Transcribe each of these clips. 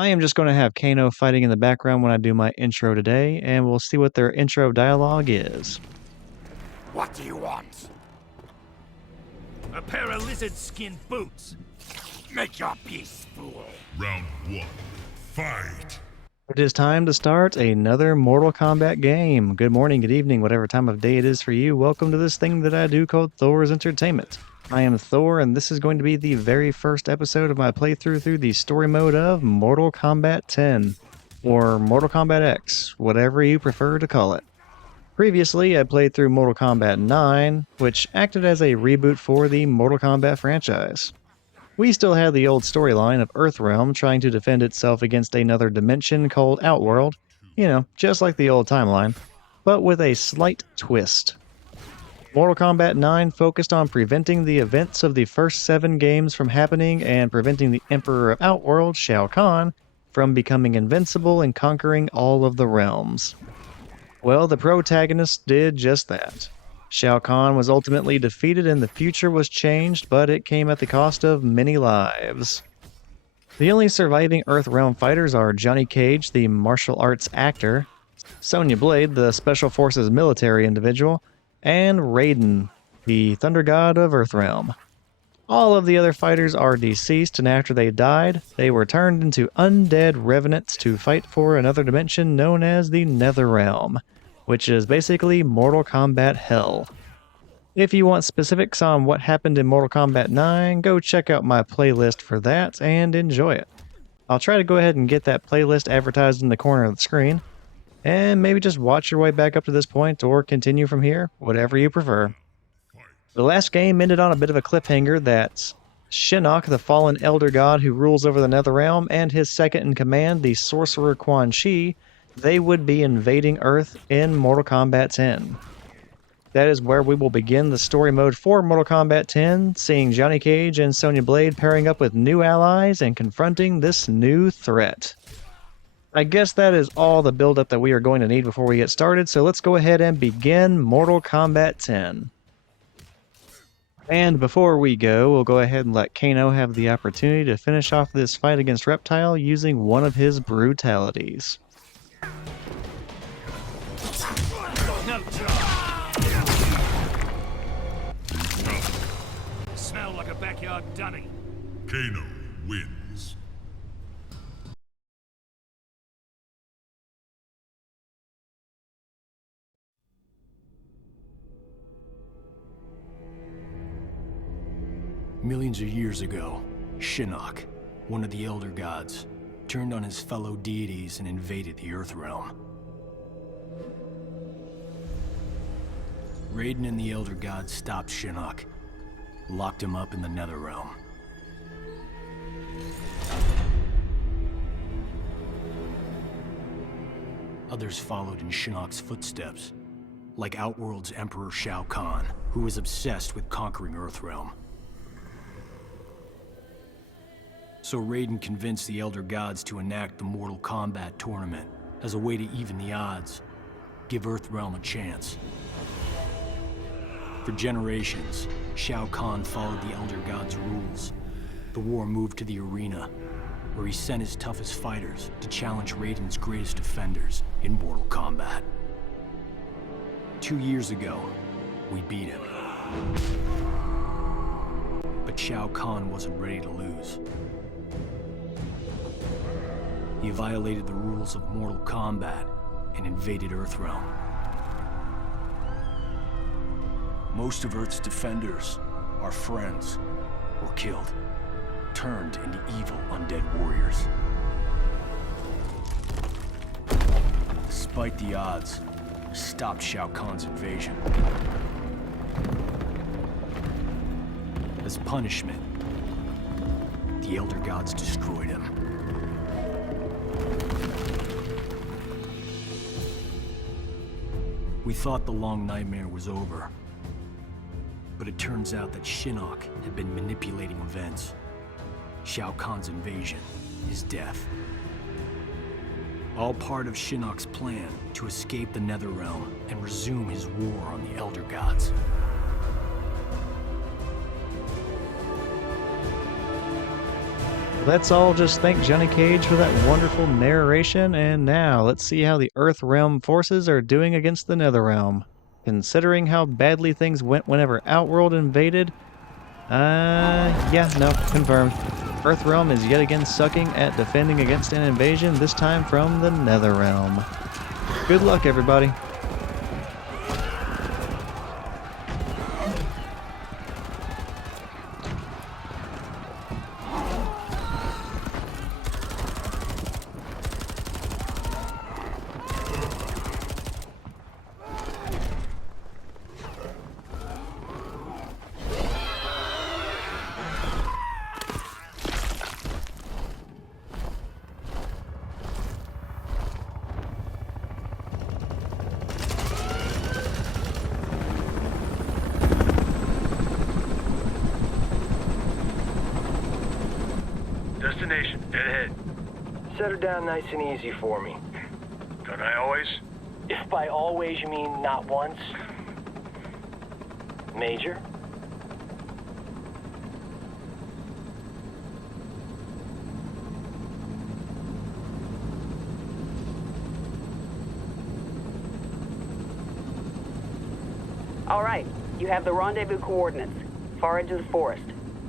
I am just going to have Kano fighting in the background when I do my intro today, and we'll see what their intro dialogue is. What do you want? A pair of lizard-skin boots. Make your peace, fool. Round 1. Fight! It is time to start another Mortal Kombat game. Good morning, good evening, whatever time of day it is for you. Welcome to this thing that I do called Thor's Entertainment. I am Thor, and this is going to be the very first episode of my playthrough through the story mode of Mortal Kombat 10, or Mortal Kombat X, whatever you prefer to call it. Previously, I played through Mortal Kombat 9, which acted as a reboot for the Mortal Kombat franchise. We still had the old storyline of Earthrealm trying to defend itself against another dimension called Outworld, just like the old timeline, but with a slight twist. Mortal Kombat 9 focused on preventing the events of the first 7 games from happening and preventing the Emperor of Outworld, Shao Kahn, from becoming invincible and conquering all of the realms. Well, the protagonists did just that. Shao Kahn was ultimately defeated and the future was changed, but it came at the cost of many lives. The only surviving Earthrealm fighters are Johnnycage, the martial arts actor, sonyablade, the special forces military individual, and Raiden, the thunder god of Earthrealm. All of the other fighters are deceased, and after they died, they were turned into undead revenants to fight for another dimension known as the Netherrealm, which is basically Mortal Kombat Hell. If you want specifics on what happened in Mortal Kombat 9, go check out my playlist for that and enjoy it. I'll try to go ahead and get that playlist advertised in the corner of the screen, and maybe just watch your way back up to this point or continue from here, whatever you prefer. The last game ended on a bit of a cliffhanger that Shinnok, the fallen elder god who rules over the Netherrealm, and his second in command, the sorcerer Quan Chi, they would be invading Earth in Mortal Kombat 10. That is where we will begin the story mode for Mortal Kombat 10, seeing Johnnycage and Sonya Blade pairing up with new allies and confronting this new threat. I guess that is all the build-up that we are going to need before we get started, so let's go ahead and begin Mortal Kombat 10. And before we go, we'll go ahead and let Kano have the opportunity to finish off this fight against Reptile using one of his brutalities. No Smell like a backyard dunny. Kano wins. Millions of years ago, Shinnok, one of the Elder Gods, turned on his fellow deities and invaded the Earthrealm. Raiden and the Elder Gods stopped Shinnok, locked him up in the Netherrealm. Others followed in Shinnok's footsteps, like Outworld's Emperor Shao Kahn, who was obsessed with conquering Earthrealm. So Raiden convinced the Elder Gods to enact the Mortal Kombat tournament as a way to even the odds, give Earthrealm a chance. For generations, Shao Kahn followed the Elder Gods' rules. The war moved to the arena, where he sent his toughest fighters to challenge Raiden's greatest defenders in Mortal Kombat. 2 years ago, we beat him. But Shao Kahn wasn't ready to lose. He violated the rules of Mortal Kombat and invaded Earthrealm. Most of Earth's defenders, our friends, were killed, turned into evil undead warriors. Despite the odds, we stopped Shao Kahn's invasion. As punishment, the Elder Gods destroyed him. We thought the long nightmare was over. But it turns out that Shinnok had been manipulating events. Shao Kahn's invasion, his death. All part of Shinnok's plan to escape the Netherrealm and resume his war on the Elder Gods. let's all just thank Johnny Cage for that wonderful narration, and now let's see how the Earthrealm forces are doing against the Netherrealm. Considering how badly things went whenever Outworld invaded, yeah, no, confirmed. Earthrealm is yet again sucking at defending against an invasion, this time from the Netherrealm. Good luck, everybody. Destination, dead ahead. Set her down nice and easy for me. Don't I always? If by always you mean not once. Major? All right, you have the rendezvous coordinates. Far into the forest.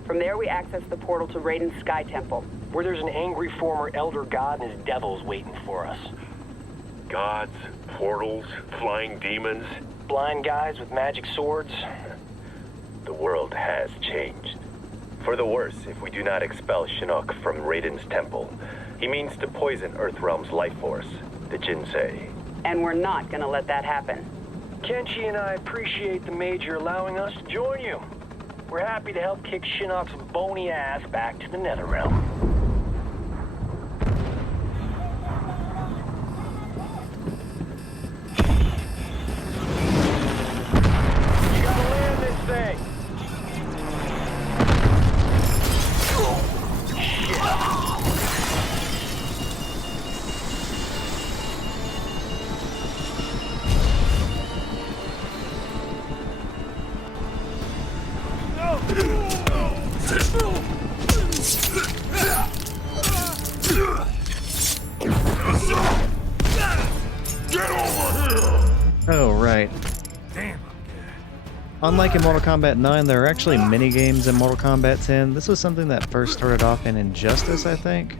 From there, we access the portal to Raiden's Sky Temple. Where there's an angry former Elder God and his devils waiting for us. Gods, portals, flying demons. Blind guys with magic swords. The world has changed. For the worse, if we do not expel Shinnok from Raiden's temple. He means to poison Earthrealm's life force, the Jinsei. And we're not gonna let that happen. Kenshi and I appreciate the Major allowing us to join you. We're happy to help kick Shinnok's bony ass back to the Netherrealm. You gotta land this thing! Oh, right. Damn, Unlike in Mortal Kombat 9, there are actually mini-games in Mortal Kombat 10. This was something that first started off in Injustice, I think,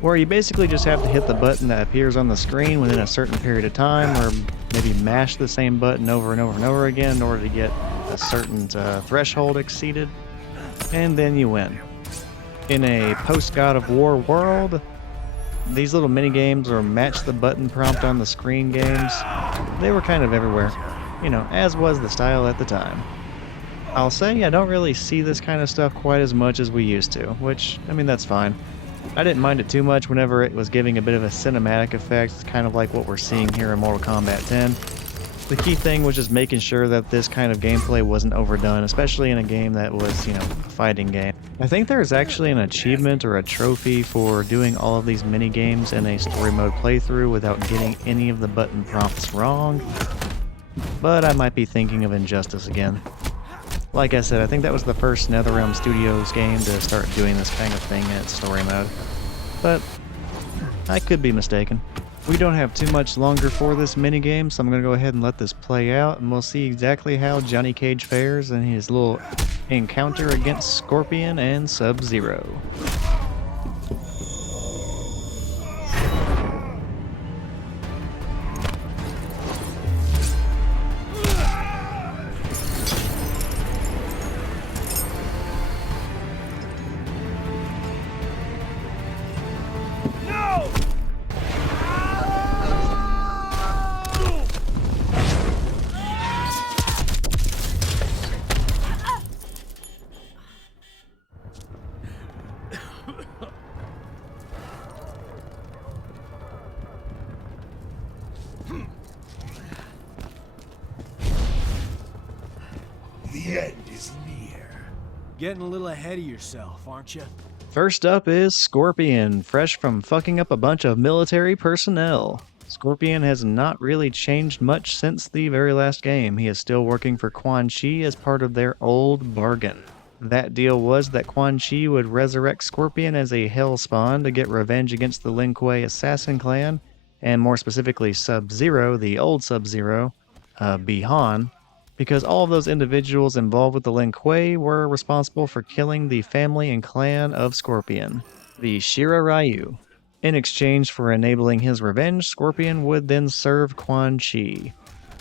where you basically just have to hit the button that appears on the screen within a certain period of time, or maybe mash the same button over and over and over again in order to get a certain threshold exceeded, and then you win. In a post-God of War world, these little mini-games or match the button prompt on the screen games, they were kind of everywhere. You know, as was the style at the time. I'll say I don't really see this kind of stuff quite as much as we used to, which, I mean, that's fine. I didn't mind it too much whenever it was giving a bit of a cinematic effect, kind of like what we're seeing here in Mortal Kombat 10. The key thing was just making sure that this kind of gameplay wasn't overdone, especially in a game that was, you know, a fighting game. I think there's actually an achievement or a trophy for doing all of these mini-games in a story mode playthrough without getting any of the button prompts wrong, but I might be thinking of Injustice again. Like I said, I think that was the first Netherrealm Studios game to start doing this kind of thing in story mode, but I could be mistaken. We don't have too much longer for this minigame, so I'm going to go ahead and let this play out, and we'll see exactly how Johnny Cage fares in his little encounter against Scorpion and Sub-Zero. The end is near. Getting a little ahead of yourself, aren't you? First up is Scorpion, fresh from fucking up a bunch of military personnel. Scorpion has not really changed much since the very last game. He is still working for Quan Chi as part of their old bargain. That deal was that Quan Chi would resurrect Scorpion as a Hellspawn to get revenge against the Lin Kuei assassin clan, and more specifically Sub-Zero, the old Sub-Zero, Bi-Han, because all of those individuals involved with the Lin Kuei were responsible for killing the family and clan of Scorpion, the Shira Ryu. In exchange for enabling his revenge, Scorpion would then serve Quan Chi.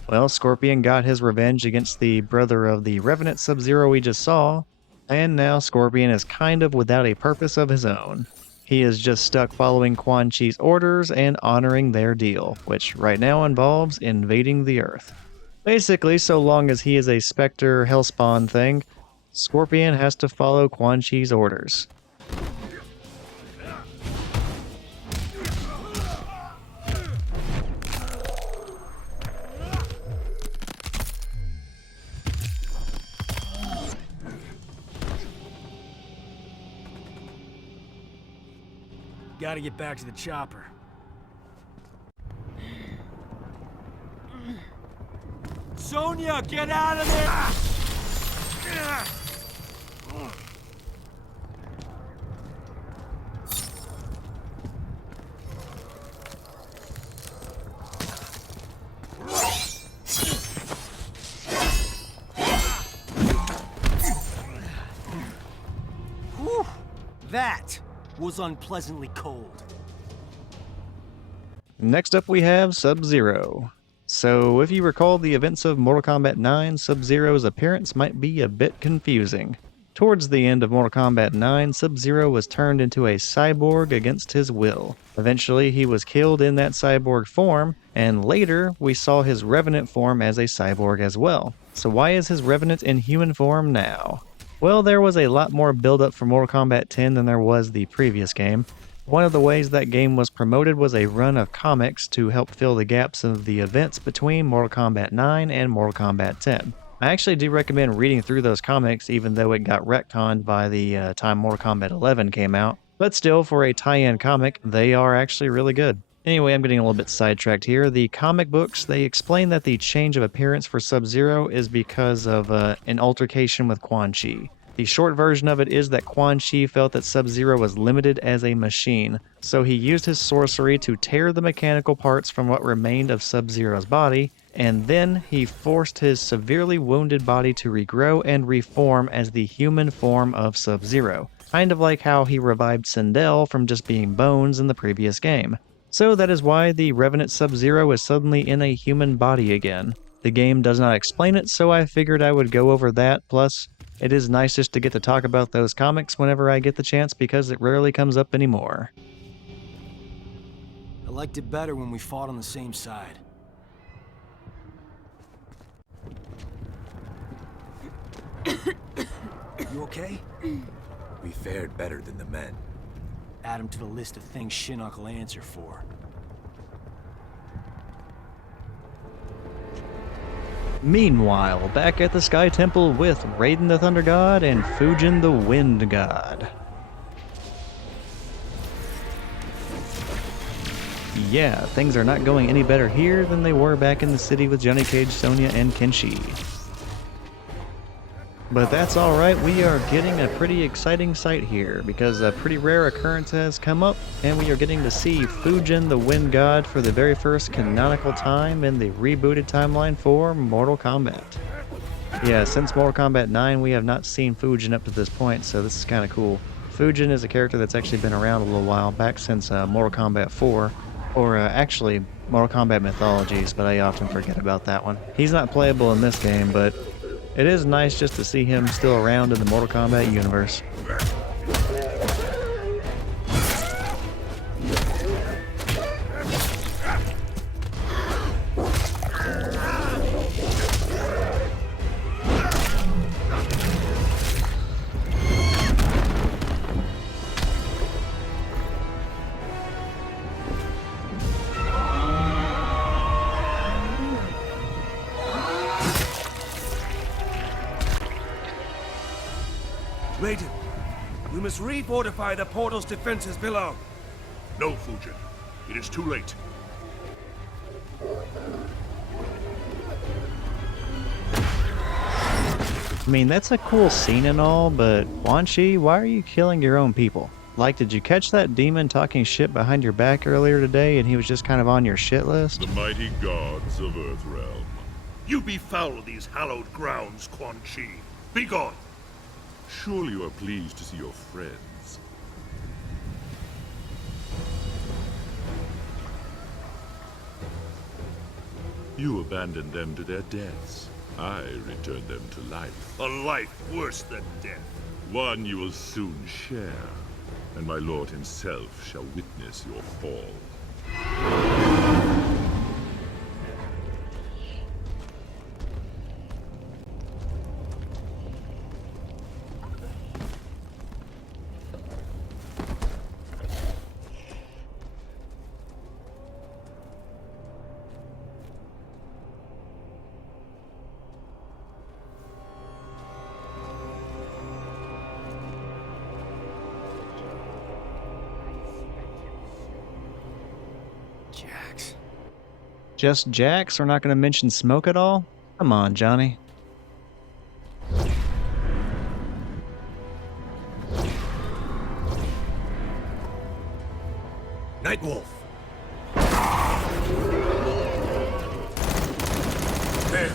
Well, Scorpion got his revenge against the brother of the Revenant Sub-Zero we just saw, and now Scorpion is kind of without a purpose of his own. He is just stuck following Quan Chi's orders and honoring their deal, which right now involves invading the Earth. Basically, so long as he is a Spectre Hellspawn thing, Scorpion has to follow Quan Chi's orders. Gotta get back to the chopper. Sonya, get out of there! Whew. That was unpleasantly cold. Next up we have Sub-Zero. So if you recall the events of Mortal Kombat 9, Sub-Zero's appearance might be a bit confusing. Towards the end of Mortal Kombat 9, Sub-Zero was turned into a cyborg against his will. Eventually he was killed in that cyborg form, and later we saw his Revenant form as a cyborg as well. So why is his Revenant in human form now? Well, there was a lot more build-up for Mortal Kombat 10 than there was the previous game. One of the ways that game was promoted was a run of comics to help fill the gaps of the events between Mortal Kombat 9 and Mortal Kombat 10. I actually do recommend reading through those comics even though it got retconned by the time Mortal Kombat 11 came out. But still, for a tie-in comic, they are actually really good. Anyway, I'm getting a little bit sidetracked here. The comic books, they explain that the change of appearance for Sub-Zero is because of an altercation with Quan Chi. The short version of it is that Quan Chi felt that Sub-Zero was limited as a machine, so he used his sorcery to tear the mechanical parts from what remained of Sub-Zero's body, and then he forced his severely wounded body to regrow and reform as the human form of Sub-Zero, kind of like how he revived Sindel from just being bones in the previous game. So that is why the Revenant Sub-Zero is suddenly in a human body again. The game does not explain it, so I figured I would go over that, plus it is nice just to get to talk about those comics whenever I get the chance because it rarely comes up anymore. I liked it better when we fought on the same side. You okay? We fared better than the men. Add him to the list of things Shinnok will answer for. Meanwhile, back at the Sky Temple with Raiden the Thunder God and Fujin the Wind God. Yeah, things are not going any better here than they were back in the city with johnnycage, Sonya, and Kenshi. But that's alright, we are getting a pretty exciting sight here, because a pretty rare occurrence has come up, and we are getting to see Fujin the Wind God for the very first canonical time in the rebooted timeline for Mortal Kombat. Yeah, since Mortal Kombat 9 we have not seen Fujin up to this point, so this is kind of cool. Fujin is a character that's actually been around a little while, back since Mortal Kombat 4, or actually Mortal Kombat Mythologies, but I often forget about that one. He's not playable in this game, but it is nice just to see him still around in the Mortal Kombat universe. Raiden, we must refortify the portal's defenses below. No, Fujin. It is too late. I mean, that's a cool scene and all, but Quan Chi, why are you killing your own people? Like, did you catch that demon talking shit behind your back earlier today and he was just kind of on your shit list? The mighty gods of Earthrealm. You befoul these hallowed grounds, Quan Chi. Be gone. Surely you are pleased to see your friends. You abandoned them to their deaths. I returned them to life. A life worse than death. One you will soon share, and my lord himself shall witness your fall. Jax. Just Jax? We're not going to mention Smoke at all? Come on, Johnny. Nightwolf! There!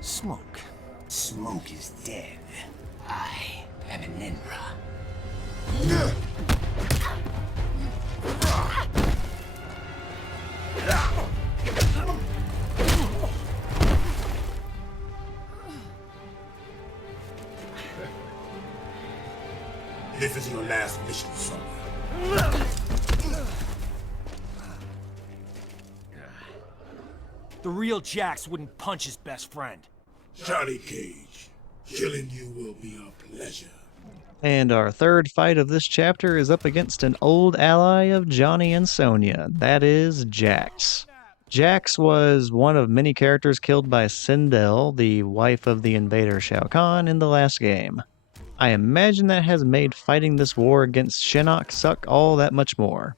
Smoke. Smoke is dead. I am an Enra. This is your last mission, son. The real Jax wouldn't punch his best friend. Johnnycage, killing you will be a pleasure. And our third fight of this chapter is up against an old ally of Johnny and Sonya. That is Jax. Jax was one of many characters killed by Sindel, the wife of the invader Shao Kahn, in the last game. I imagine that has made fighting this war against Shinnok suck all that much more.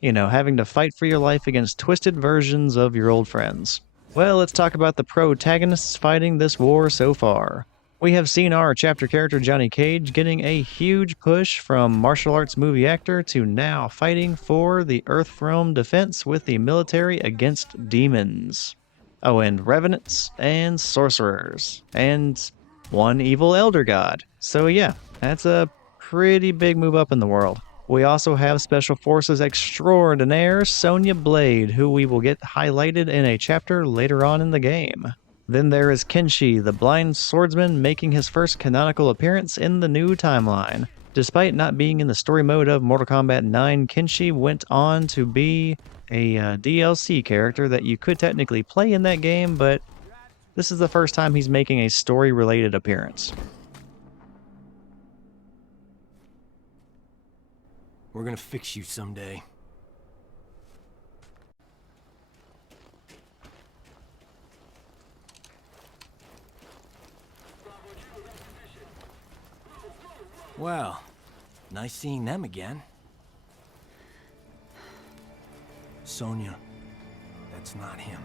You know, having to fight for your life against twisted versions of your old friends. Well, let's talk about the protagonists fighting this war so far. We have seen our chapter character Johnny Cage getting a huge push from martial arts movie actor to now fighting for the Earthrealm defense with the military against demons. Oh, and revenants and sorcerers and one evil elder god. So yeah, that's a pretty big move up in the world. We also have Special Forces extraordinaire Sonyablade, who we will get highlighted in a chapter later on in the game. Then there is Kenshi, the blind swordsman, making his first canonical appearance in the new timeline. Despite not being in the story mode of Mortal Kombat 9, Kenshi went on to be a DLC character that you could technically play in that game, but this is the first time he's making a story-related appearance. We're gonna fix you someday. Well, nice seeing them again. Sonya, that's not him.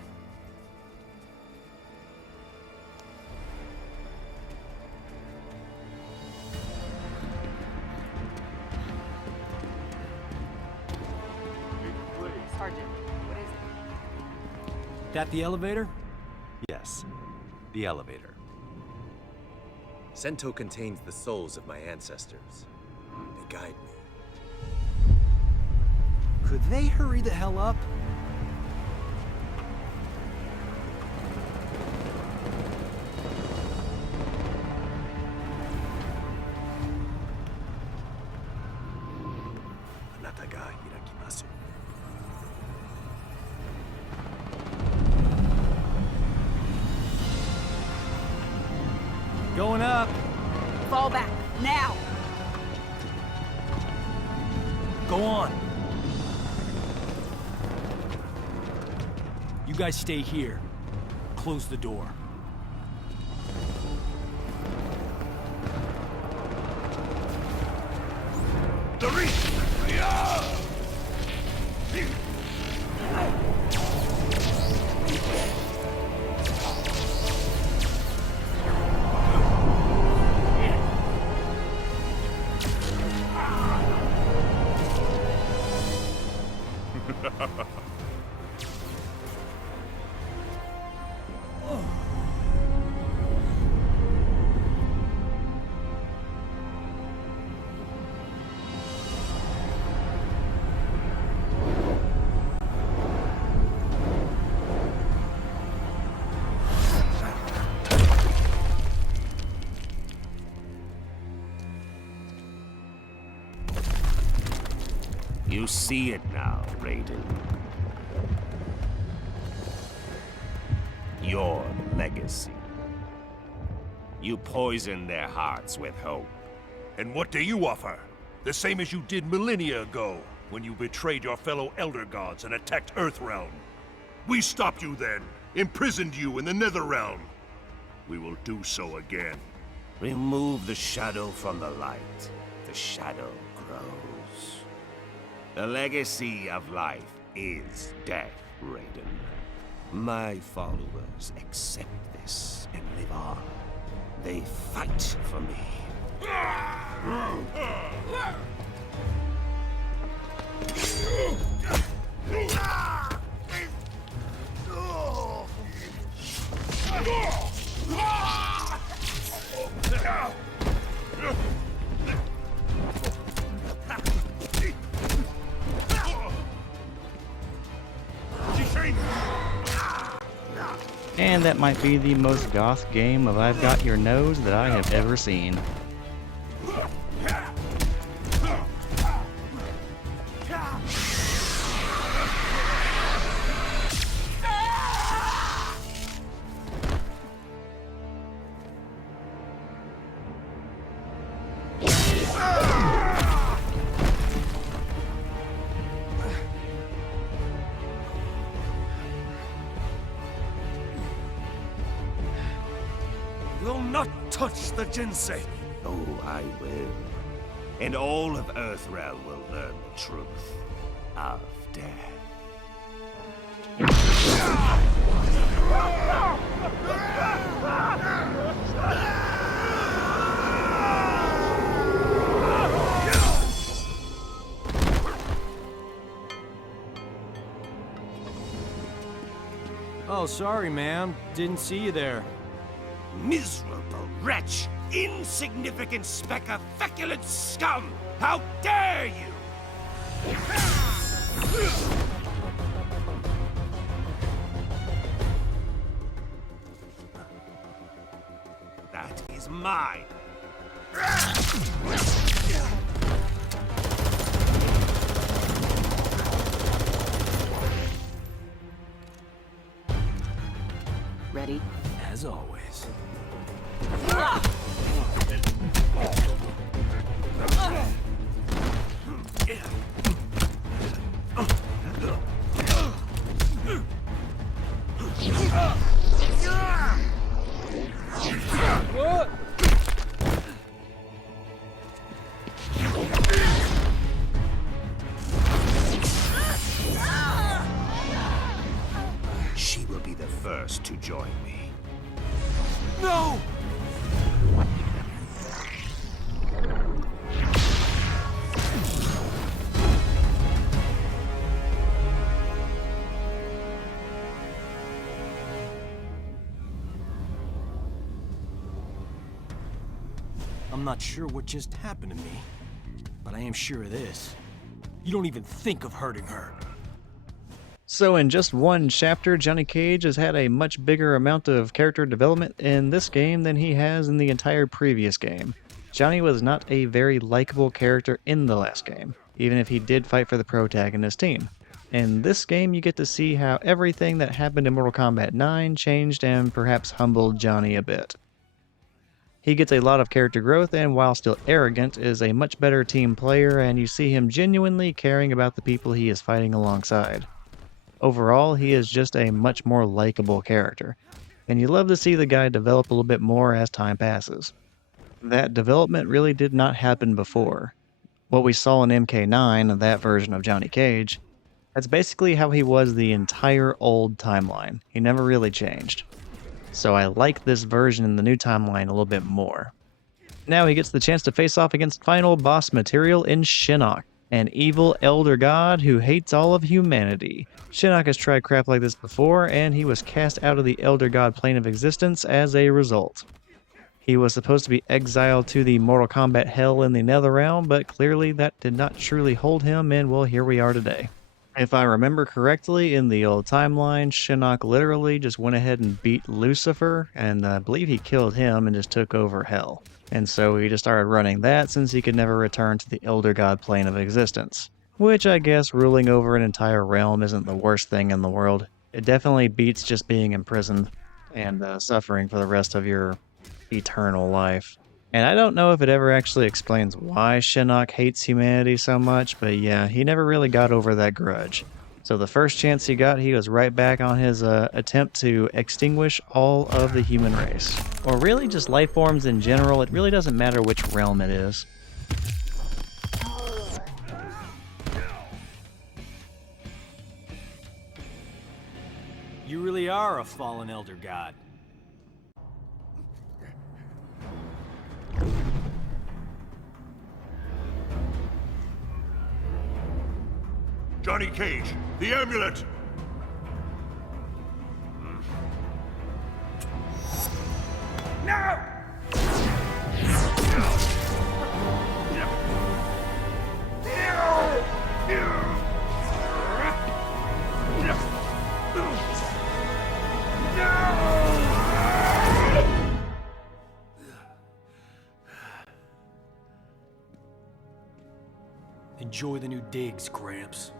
Sergeant, what is it? That the elevator? Yes, the elevator. Sento contains the souls of my ancestors. They guide me. Could they hurry the hell up? Anataga hirakimasu. Going up. Fall back, now! Go on. You guys stay here. close the door. The reach! You see it now, Raiden. Your legacy. You poisoned their hearts with hope. And what do you offer? The same as you did millennia ago, when you betrayed your fellow Elder Gods and attacked Earthrealm. We stopped you then, imprisoned you in the Netherrealm. We will do so again. Remove the shadow from the light. The shadow grows. The legacy of life is death, Raiden. My followers accept this and live on. They fight for me. And that might be the most goth game of I've Got Your Nose that I have ever seen. Will not touch the Jinsei. Oh, I will. And all of Earthrealm will learn the truth of death. Oh, sorry, ma'am. Didn't see you there. Miserable wretch! Insignificant speck of feculent scum! How dare you! That is mine! Ready? As always. She will be the first to join me. No! I'm not sure what just happened to me, but I am sure of this. You don't even think of hurting her. So in just one chapter, Johnny Cage has had a much bigger amount of character development in this game than he has in the entire previous game. Johnny was not a very likable character in the last game, even if he did fight for the protagonist team. In this game, you get to see how everything that happened in Mortal Kombat 9 changed and perhaps humbled Johnny a bit. He gets a lot of character growth, and while still arrogant, is a much better team player, and you see him genuinely caring about the people he is fighting alongside. Overall, he is just a much more likable character. and you love to see the guy develop a little bit more as time passes. That development really did not happen before. What we saw in MK9, that version of Johnny Cage, that's basically how he was the entire old timeline. He never really changed. So I like this version in the new timeline a little bit more. Now he gets the chance to face off against final boss material in Shinnok, an evil elder god who hates all of humanity. Shinnok has tried crap like this before, and he was cast out of the elder god plane of existence as a result. He was supposed to be exiled to the Mortal Kombat hell in the Netherrealm, but clearly that did not truly hold him, and well, here we are today. If I remember correctly, in the old timeline, Shinnok literally just went ahead and beat Lucifer, and I believe he killed him and just took over hell. And so he just started running that since he could never return to the Elder God plane of existence. Which I guess ruling over an entire realm isn't the worst thing in the world. It definitely beats just being imprisoned and suffering for the rest of your eternal life. And I don't know if it ever actually explains why Shinnok hates humanity so much, but yeah, he never really got over that grudge. So the first chance he got, he was right back on his attempt to extinguish all of the human race. Or really just life forms in general, it really doesn't matter which realm it is. You really are a fallen elder god. Johnny Cage, the amulet! No! Enjoy the new digs, Gramps.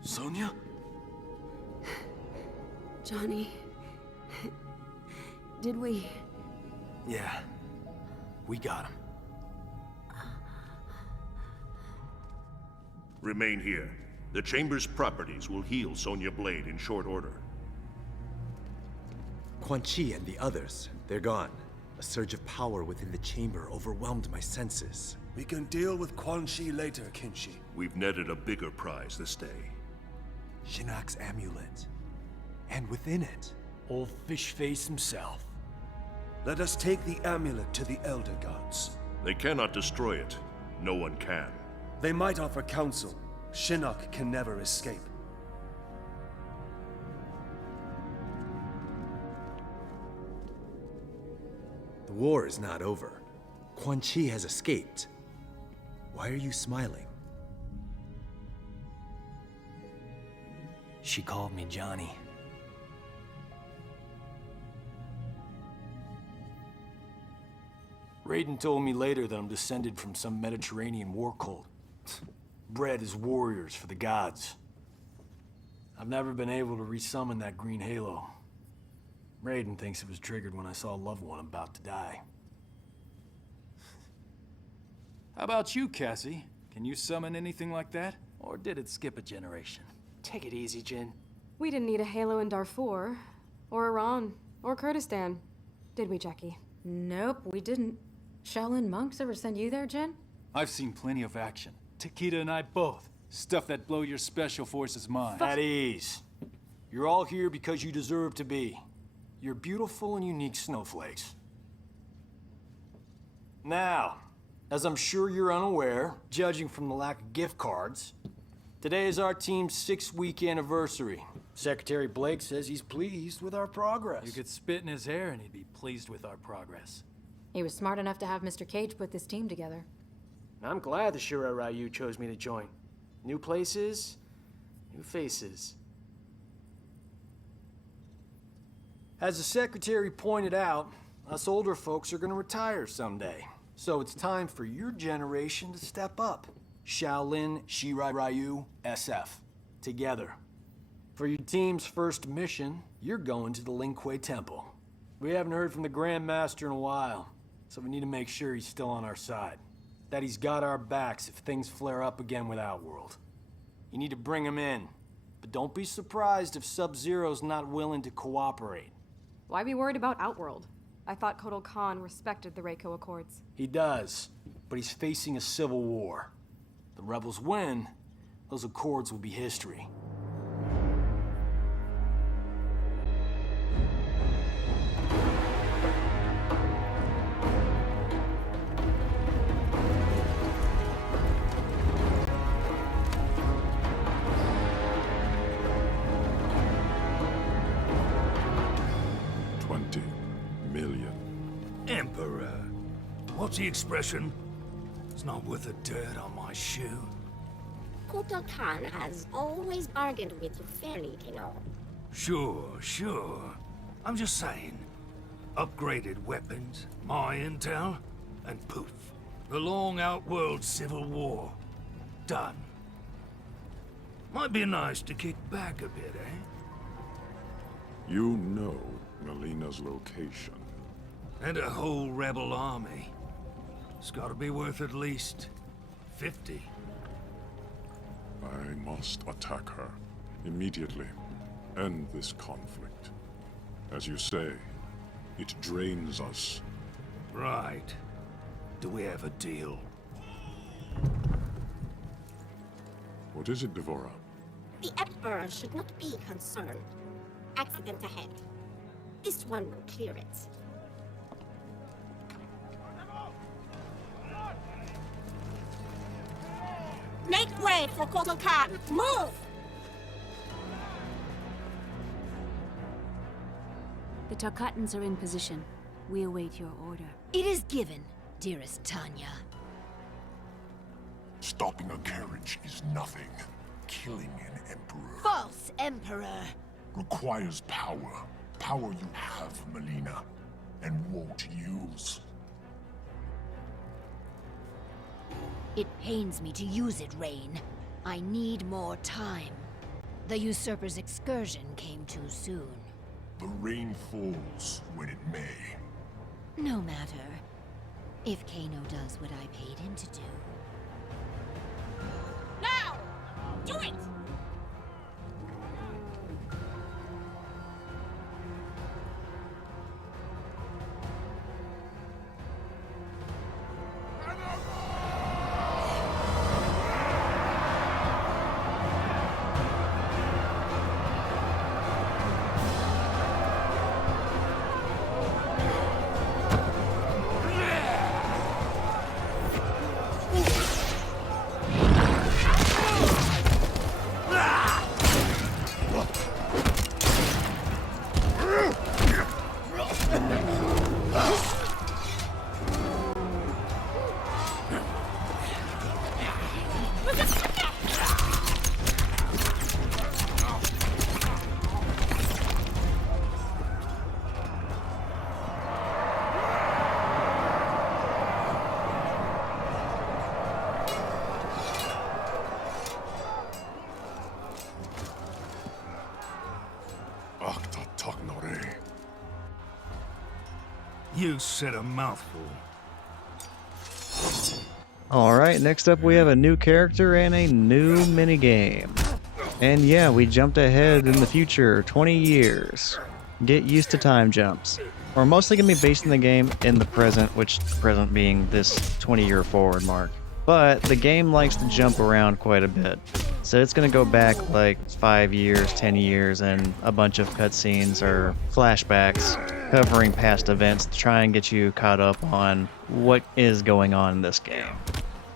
Sonya? Johnny... Did we... Yeah. We got him. Remain here. The Chamber's properties will heal Sonyablade in short order. Quan Chi and the others, they're gone. A surge of power within the chamber overwhelmed my senses. We can deal with Quan Chi later, Kenshi. We've netted a bigger prize this day. Shinnok's amulet. And within it, Old fish face himself. let us take the amulet to the Elder Gods. They cannot destroy it. No one can. They might offer counsel. Shinnok can never escape. The war is not over. Quan Chi has escaped. Why are you smiling? She called me Johnny. Raiden told me later that I'm descended from some Mediterranean war cult. Bred as warriors for the gods. I've never been able to resummon that green halo. Raiden thinks it was triggered when I saw a loved one about to die. How about you, Cassie? Can you summon anything like that? Or did it skip a generation? Take it easy, Jin. We didn't need a halo in Darfur, or Iran, or Kurdistan. Did we, Jackie? Nope, we didn't. Shaolin monks ever send you there, Jen? I've seen plenty of action. Takeda and I both. Stuff that blow your special forces mind. At ease. You're all here because you deserve to be. You're beautiful and unique snowflakes. Now, as I'm sure you're unaware, judging from the lack of gift cards, today is our team's 6-week anniversary. Secretary Blake says he's pleased with our progress. You could spit in his hair and he'd be pleased with our progress. He was smart enough to have Mr. Cage put this team together. I'm glad the Shura Ryu chose me to join. New places, new faces. As the secretary pointed out, us older folks are gonna retire someday. So it's time for your generation to step up. Shaolin, Shirai Ryu, SF. Together. For your team's first mission, you're going to the Lin Kuei Temple. We haven't heard from the Grand Master in a while, so we need to make sure he's still on our side. That he's got our backs if things flare up again with Outworld. You need to bring him in, But don't be surprised if Sub-Zero's not willing to cooperate. Why be worried about Outworld? I thought Kotalkhan respected the Reiko Accords. He does, but he's facing a civil war. The rebels win, those accords will be history. Emperor. What's the expression? It's not worth the dirt on my shoe. Kotalkhan has always bargained with you fairly, Kano. Sure. I'm just saying. Upgraded weapons, my intel, and poof. The long outworld civil war. Done. Might be nice to kick back a bit, eh? You know Mileena's location. And a whole rebel army. It's gotta be worth at least 50. I must attack her immediately. End this conflict. As you say, it drains us. Right. Do we have a deal? What is it, Devora? The Emperor should not be concerned. Accident ahead. This one will clear it. Make way for Kotalkhan! Move! The Tarkatans are in position. We await your order. It is given, dearest Tanya. Stopping a carriage is nothing. Killing an emperor False Emperor! requires power. Power you have, Mileena, and won't use. It pains me to use it, Rain. I need more time. The usurper's excursion came too soon. The rain falls when it may. No matter. If Kano does what I paid him to do. Now! Do it! You said a mouthful. Alright, next up we have a new character and a new minigame. And yeah, we jumped ahead in the future 20 years. Get used to time jumps. We're mostly going to be basing the game in the present, which the present being this 20-year forward mark. But the game likes to jump around quite a bit. So it's going to go back like 5 years, 10 years, and a bunch of cutscenes or flashbacks covering past events to try and get you caught up on what is going on in this game.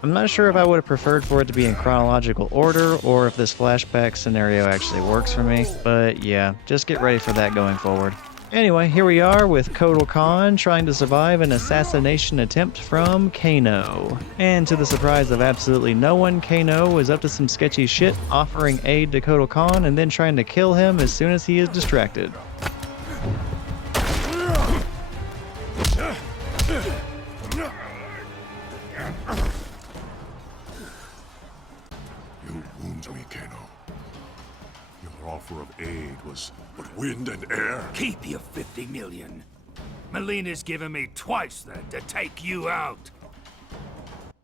I'm not sure if I would have preferred for it to be in chronological order or if this flashback scenario actually works for me, but yeah, just get ready for that going forward. Anyway, here we are with Kotalkhan trying to survive an assassination attempt from Kano. And to the surprise of absolutely no one, Kano is up to some sketchy shit, offering aid to Kotalkhan and then trying to kill him as soon as he is distracted. You wound me, Kano. Your offer of aid was but wind and air. Keep your 50 million. Mileena's given me twice that to take you out.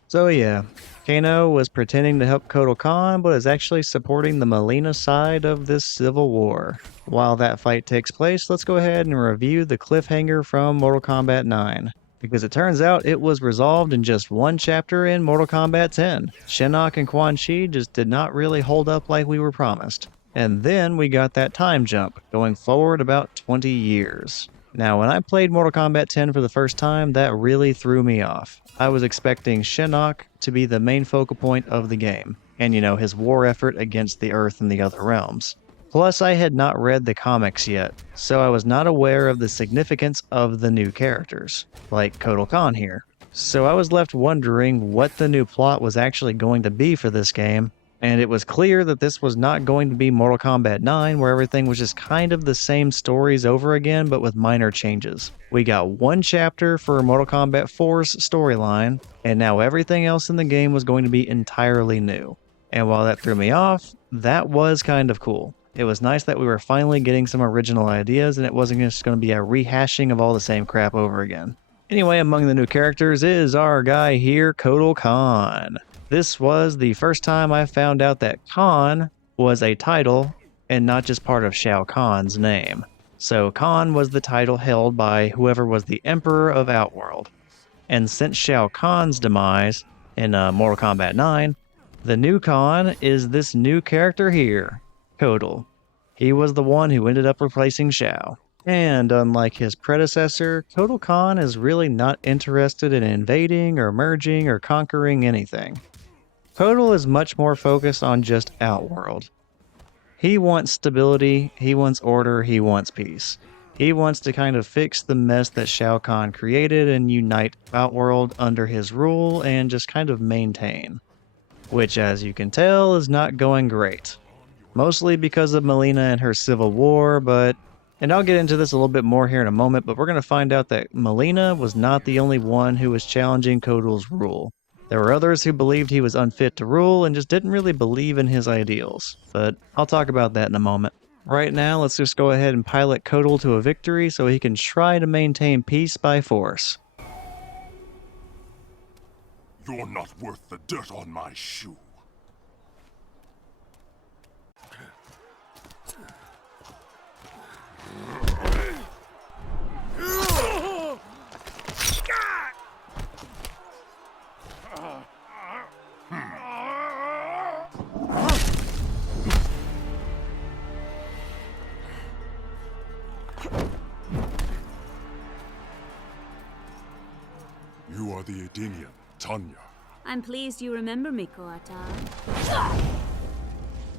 So yeah, Kano was pretending to help Kotalkhan, but is actually supporting the Mileena side of this civil war. While that fight takes place, let's go ahead and review the cliffhanger from Mortal Kombat 9. Because it turns out it was resolved in just one chapter in Mortal Kombat 10. Shinnok and Quan Chi just did not really hold up like we were promised. And then we got that time jump, going forward about 20 years. Now, when I played Mortal Kombat 10 for the first time, that really threw me off. I was expecting Shinnok to be the main focal point of the game, and his war effort against the Earth and the other realms. Plus, I had not read the comics yet, so I was not aware of the significance of the new characters, like Kotalkhan here. So I was left wondering what the new plot was actually going to be for this game, and it was clear that this was not going to be Mortal Kombat 9, where everything was just kind of the same stories over again, but with minor changes. We got one chapter for Mortal Kombat 4's storyline, and now everything else in the game was going to be entirely new. And while that threw me off, that was kind of cool. It was nice that we were finally getting some original ideas, and it wasn't just going to be a rehashing of all the same crap over again. Anyway, among the new characters is our guy here, Kotalkhan. This was the first time I found out that Khan was a title and not just part of Shao Kahn's name. So Khan was the title held by whoever was the Emperor of Outworld. And since Shao Kahn's demise in Mortal Kombat 9, the new Khan is this new character here, Kotal. He was the one who ended up replacing Shao. And unlike his predecessor, Kotalkhan is really not interested in invading or merging or conquering anything. Kotal is much more focused on just Outworld. He wants stability, he wants order, he wants peace. He wants to kind of fix the mess that Shao Kahn created and unite Outworld under his rule and just kind of maintain. Which, as you can tell, is not going great. Mostly because of Mileena and her civil war, and I'll get into this a little bit more here in a moment, but we're going to find out that Mileena was not the only one who was challenging Kotal's rule. There were others who believed he was unfit to rule and just didn't really believe in his ideals, but I'll talk about that in a moment. Right now, let's just go ahead and pilot Kotal to a victory so he can try to maintain peace by force. You're not worth the dirt on my shoe. You are the Edenian, Tanya. I'm pleased you remember me, Kotal.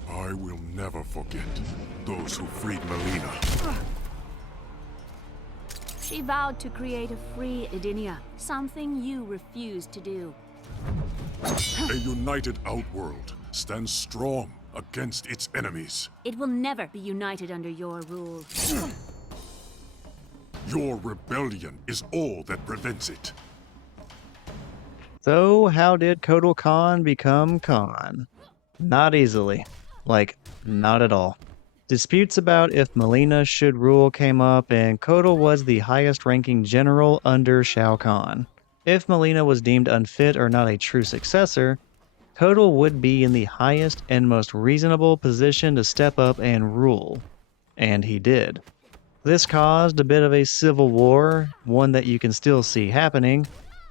I will never forget those who freed Mileena. She vowed to create a free Edenia, something you refused to do. A united Outworld stands strong against its enemies. It will never be united under your rule. Your rebellion is all that prevents it. So, how did Kotalkhan become Khan? Not easily. Not at all. Disputes about if Mileena should rule came up, and Kotal was the highest ranking general under Shao Kahn. If Mileena was deemed unfit or not a true successor, Kotal would be in the highest and most reasonable position to step up and rule. And he did. This caused a bit of a civil war, one that you can still see happening.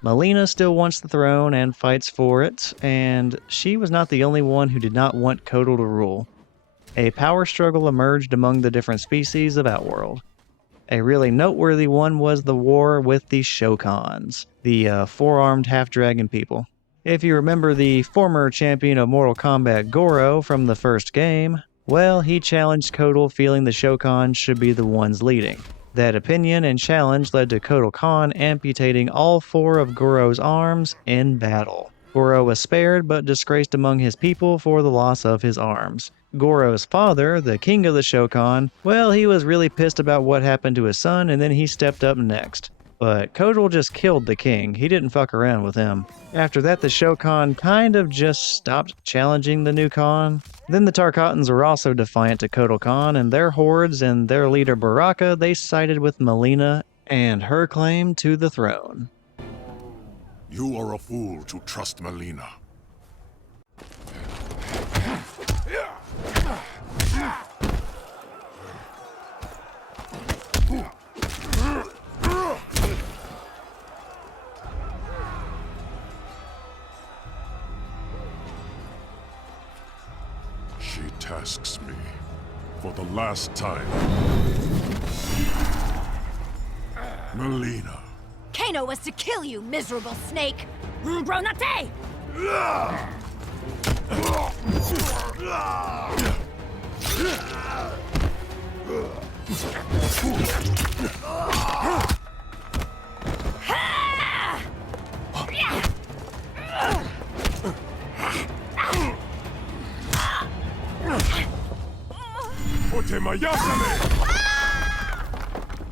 Mileena still wants the throne and fights for it, and she was not the only one who did not want Kotal to rule. A power struggle emerged among the different species of Outworld. A really noteworthy one was the war with the Shokans, the four-armed half-dragon people. If you remember the former champion of Mortal Kombat, Goro, from the first game, well, he challenged Kotal, feeling the Shokan should be the ones leading. That opinion and challenge led to Kotalkhan amputating all four of Goro's arms in battle. Goro was spared but disgraced among his people for the loss of his arms. Goro's father, the king of the Shokan, well, he was really pissed about what happened to his son, and then he stepped up next. But Kotal just killed the king. He didn't fuck around with him. After that, the Shokan kind of just stopped challenging the new Khan. Then the Tarkatans were also defiant to Kotalkhan, and their hordes and their leader Baraka, they sided with Mileena and her claim to the throne. You are a fool to trust Mileena. She tasks me for the last time. Mileena. Kano was to kill you, miserable snake! Bronate!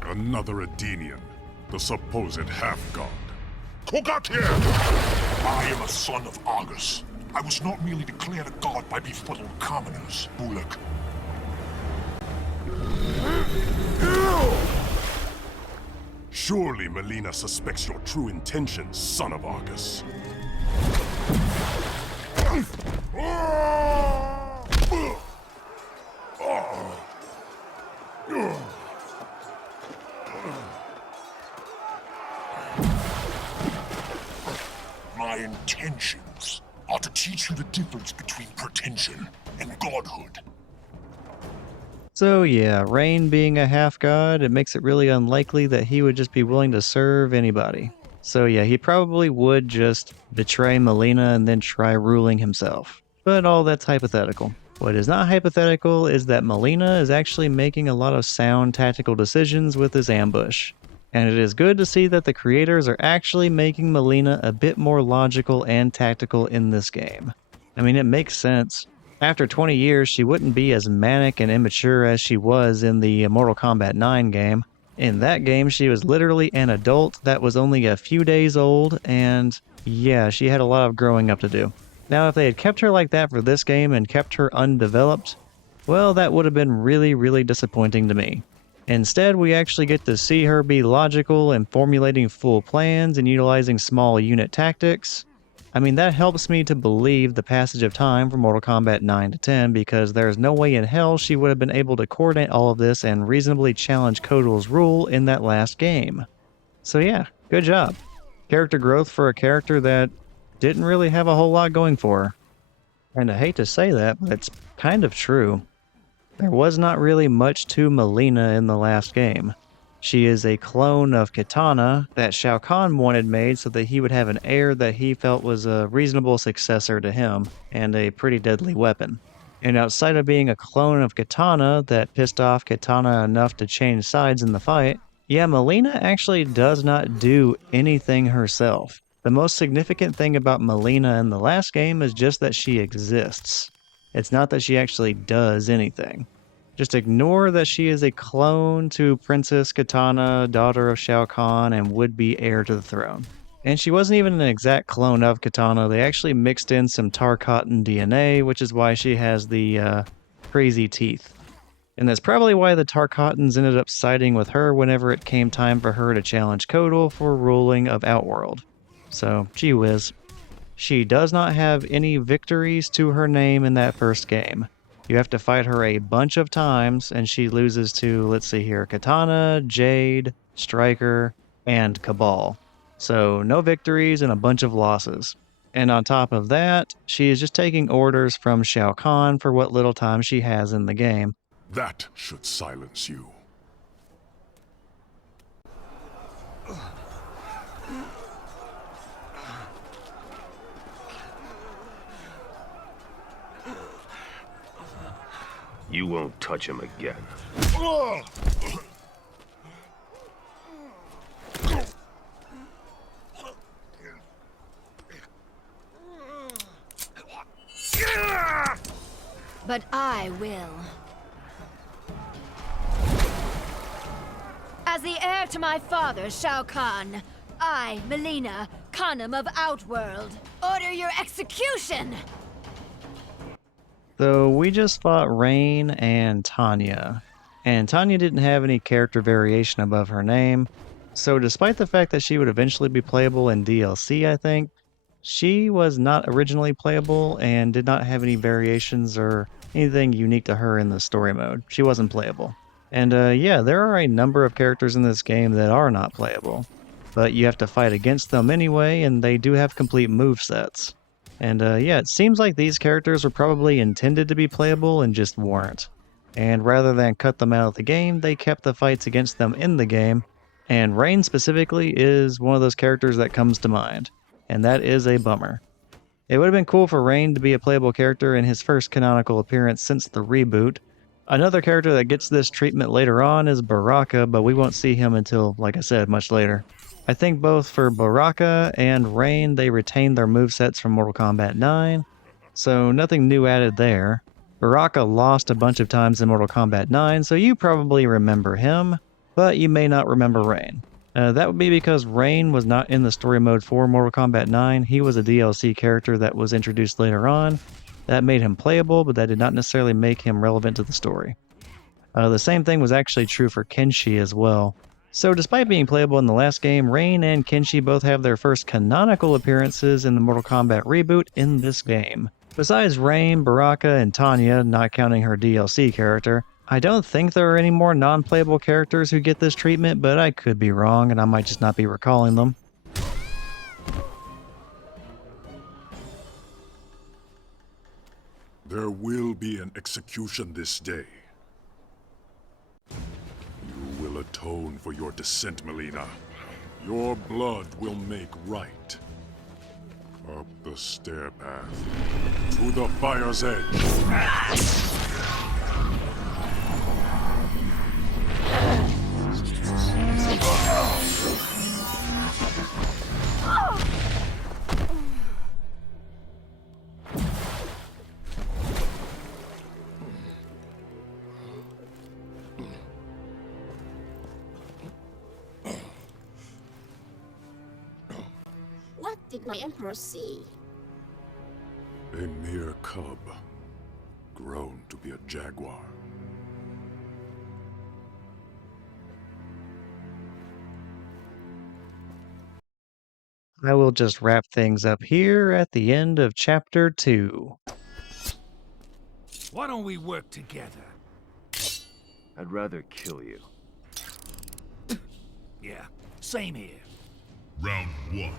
Another Edenian, the supposed half-god. Kogat here! I am a son of Argus. I was not merely declared a god by befuddled commoners, Bullock. Surely Mileena suspects your true intentions, son of Argus. My intentions are to teach you the difference between pretension and godhood. So yeah, Rain being a half-god, it makes it really unlikely that he would just be willing to serve anybody. So yeah, he probably would just betray Mileena and then try ruling himself. But all that's hypothetical. What is not hypothetical is that Mileena is actually making a lot of sound tactical decisions with his ambush. And it is good to see that the creators are actually making Mileena a bit more logical and tactical in this game. I mean, it makes sense. After 20 years, she wouldn't be as manic and immature as she was in the Mortal Kombat 9 game. In that game, she was literally an adult that was only a few days old, and yeah, she had a lot of growing up to do. Now, if they had kept her like that for this game and kept her undeveloped, well, that would have been really, really disappointing to me. Instead, we actually get to see her be logical and formulating full plans and utilizing small unit tactics. I mean, that helps me to believe the passage of time from Mortal Kombat 9 to 10 because there's no way in hell she would have been able to coordinate all of this and reasonably challenge Kotal's rule in that last game. So yeah, good job. Character growth for a character that didn't really have a whole lot going for her. And I hate to say that, but it's kind of true. There was not really much to Mileena in the last game. She is a clone of Kitana that Shao Kahn wanted made so that he would have an heir that he felt was a reasonable successor to him, and a pretty deadly weapon. And outside of being a clone of Kitana that pissed off Kitana enough to change sides in the fight, yeah, Mileena actually does not do anything herself. The most significant thing about Mileena in the last game is just that she exists. It's not that she actually does anything. Just ignore that she is a clone to Princess Kitana, daughter of Shao Kahn, and would-be heir to the throne. And she wasn't even an exact clone of Kitana. They actually mixed in some Tarkatan DNA, which is why she has the crazy teeth. And that's probably why the Tarkatans ended up siding with her whenever it came time for her to challenge Kotal for ruling of Outworld. So, gee whiz. She does not have any victories to her name in that first game. You have to fight her a bunch of times, and she loses to, let's see here, Kitana, Jade, Striker, and Cabal. So, no victories and a bunch of losses. And on top of that, she is just taking orders from Shao Kahn for what little time she has in the game. That should silence you. You won't touch him again. But I will. As the heir to my father, Shao Kahn, I, Mileena, Khanum of Outworld, order your execution! So we just fought Rain and Tanya. And Tanya didn't have any character variation above her name. So despite the fact that she would eventually be playable in DLC, I think, she was not originally playable and did not have any variations or anything unique to her in the story mode. She wasn't playable. And yeah, there are a number of characters in this game that are not playable, but you have to fight against them anyway, and they do have complete movesets. And yeah, it seems like these characters were probably intended to be playable and just weren't. And rather than cut them out of the game, they kept the fights against them in the game, and Rain specifically is one of those characters that comes to mind, and that is a bummer. It would have been cool for Rain to be a playable character in his first canonical appearance since the reboot. Another character that gets this treatment later on is Baraka, but we won't see him until, like I said, much later. I think both for Baraka and Rain, they retained their movesets from Mortal Kombat 9, so nothing new added there. Baraka lost a bunch of times in Mortal Kombat 9, so you probably remember him, but you may not remember Rain. That would be because Rain was not in the story mode for Mortal Kombat 9. He was a DLC character that was introduced later on. That made him playable, but that did not necessarily make him relevant to the story. The same thing was actually true for Kenshi as well. So despite being playable in the last game, Rain and Kenshi both have their first canonical appearances in the Mortal Kombat reboot in this game. Besides Rain, Baraka, and Tanya, not counting her DLC character, I don't think there are any more non-playable characters who get this treatment, but I could be wrong and I might just not be recalling them. There will be an execution this day. You will atone for your descent, Mileena. Your blood will make right. Up the stair path, to the fire's edge. What did my emperor see? A mere cub, grown to be a jaguar. I will just wrap things up here at the end of Chapter 2. Why don't we work together? I'd rather kill you. Yeah, same here. Round 1.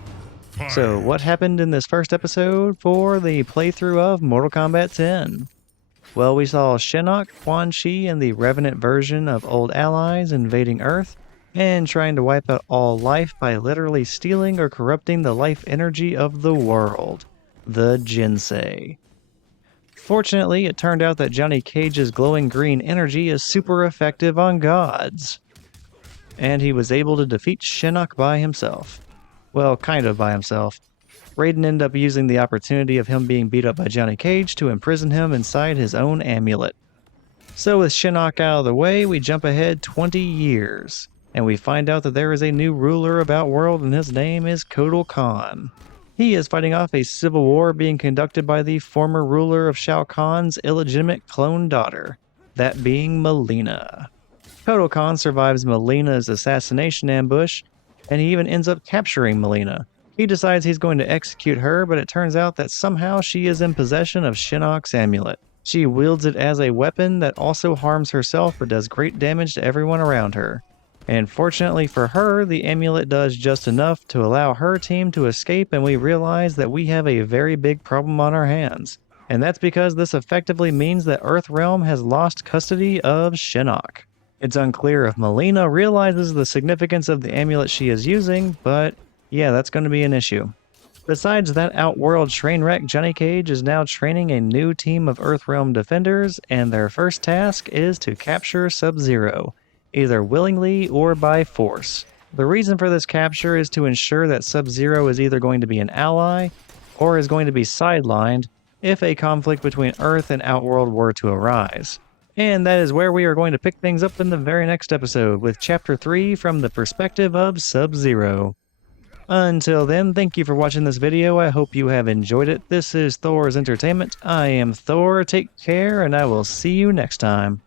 Fight. So what happened in this first episode for the playthrough of Mortal Kombat 10? Well, we saw Shinnok, Quan Chi, and the Revenant version of old allies invading Earth, and trying to wipe out all life by literally stealing or corrupting the life energy of the world, the Jinsei. Fortunately, it turned out that Johnny Cage's glowing green energy is super effective on gods, and he was able to defeat Shinnok by himself. Well, kind of by himself. Raiden ended up using the opportunity of him being beat up by Johnny Cage to imprison him inside his own amulet. So with Shinnok out of the way, we jump ahead 20 years. And we find out that there is a new ruler of Outworld, and his name is Kotalkhan. He is fighting off a civil war being conducted by the former ruler of Shao Kahn's illegitimate clone daughter, that being Mileena. Kotalkhan survives Mileena's assassination ambush, and he even ends up capturing Mileena. He decides he's going to execute her, but it turns out that somehow she is in possession of Shinnok's amulet. She wields it as a weapon that also harms herself but does great damage to everyone around her. And fortunately for her, the amulet does just enough to allow her team to escape, and we realize that we have a very big problem on our hands. And that's because this effectively means that Earthrealm has lost custody of Shinnok. It's unclear if Mileena realizes the significance of the amulet she is using, but yeah, that's going to be an issue. Besides that outworld train wreck, Johnny Cage is now training a new team of Earthrealm defenders, and their first task is to capture Sub-Zero, either willingly or by force. The reason for this capture is to ensure that Sub-Zero is either going to be an ally or is going to be sidelined if a conflict between Earth and Outworld were to arise. And that is where we are going to pick things up in the very next episode with Chapter 3 from the perspective of Sub-Zero. Until then, thank you for watching this video. I hope you have enjoyed it. This is Thor's Entertainment. I am Thor. Take care, and I will see you next time.